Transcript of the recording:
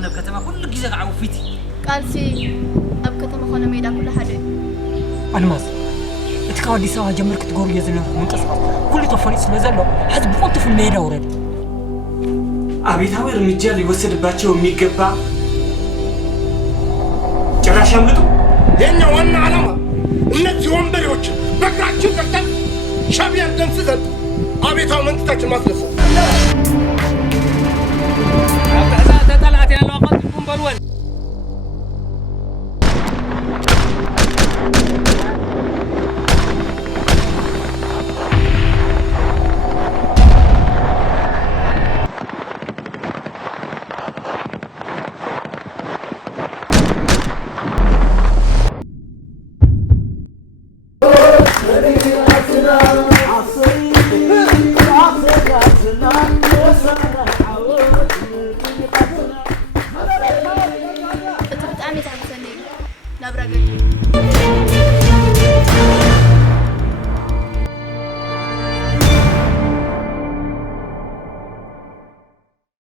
وانا بكتمه كل جيزه عوفيتي قالسي اب كتمه خونه ميدا كل حدا الماس اتكاودي سوا جمرك تقول يزنه منقص كل تفريط سلازلو حسب فوت في الميدا ورد አቤታዊ እርምጃ ሊወሰድባቸው የሚገባ ጭራሽ አምልጡ የኛ ዋና ዓላማ እነዚህ ወንበዴዎች በእግራችን ቀርተን ሻቢያን ደምስሰን አቤታዊ መንግስታችን ማስነሳት ተጠላት ያለው አቀጥኩም በልወል نبرة